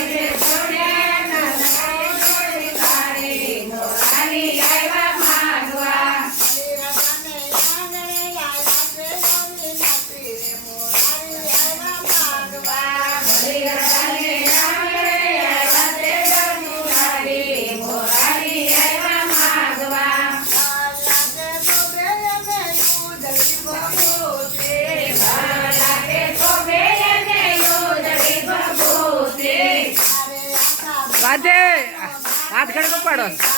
Thank you. అదే. పాత కడుగు పడవచ్చు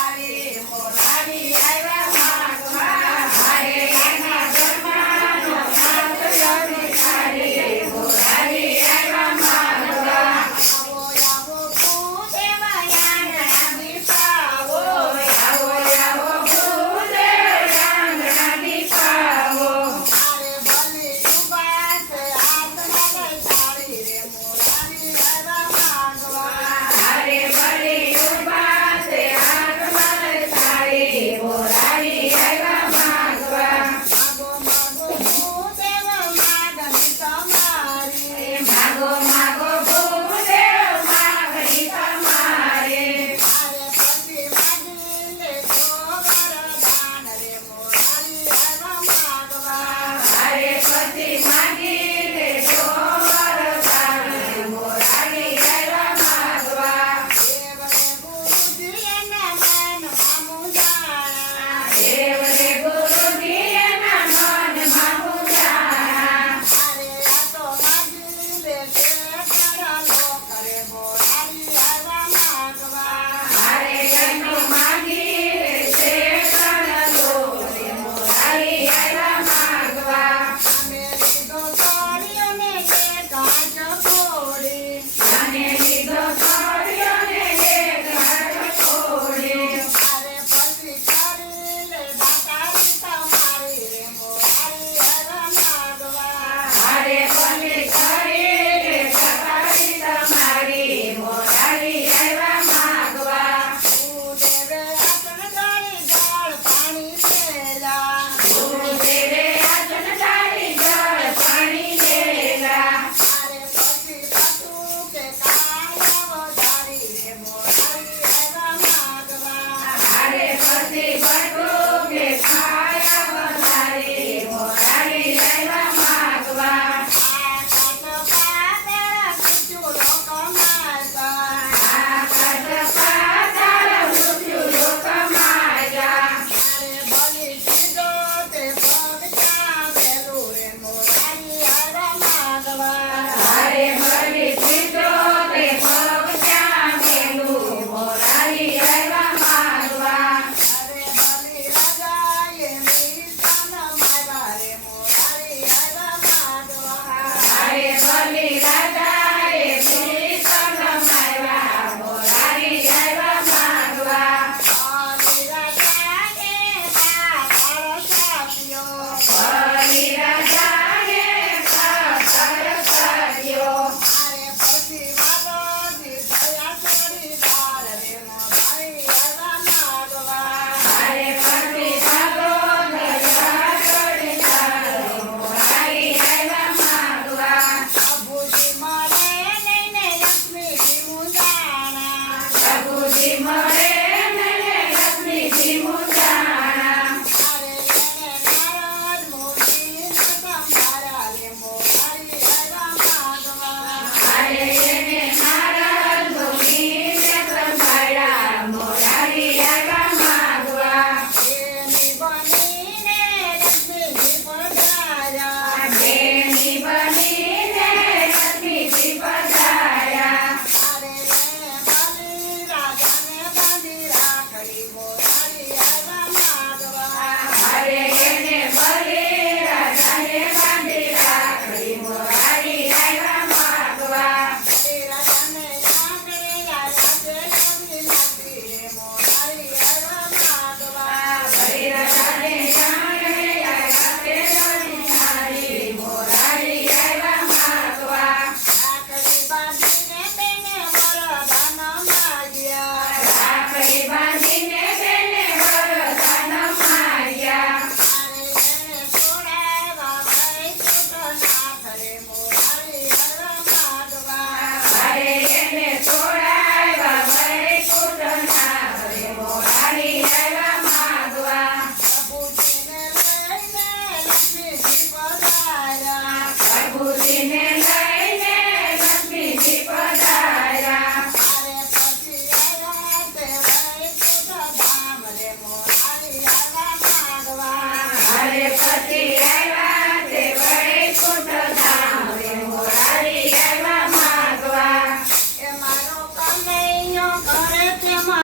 Hare Hare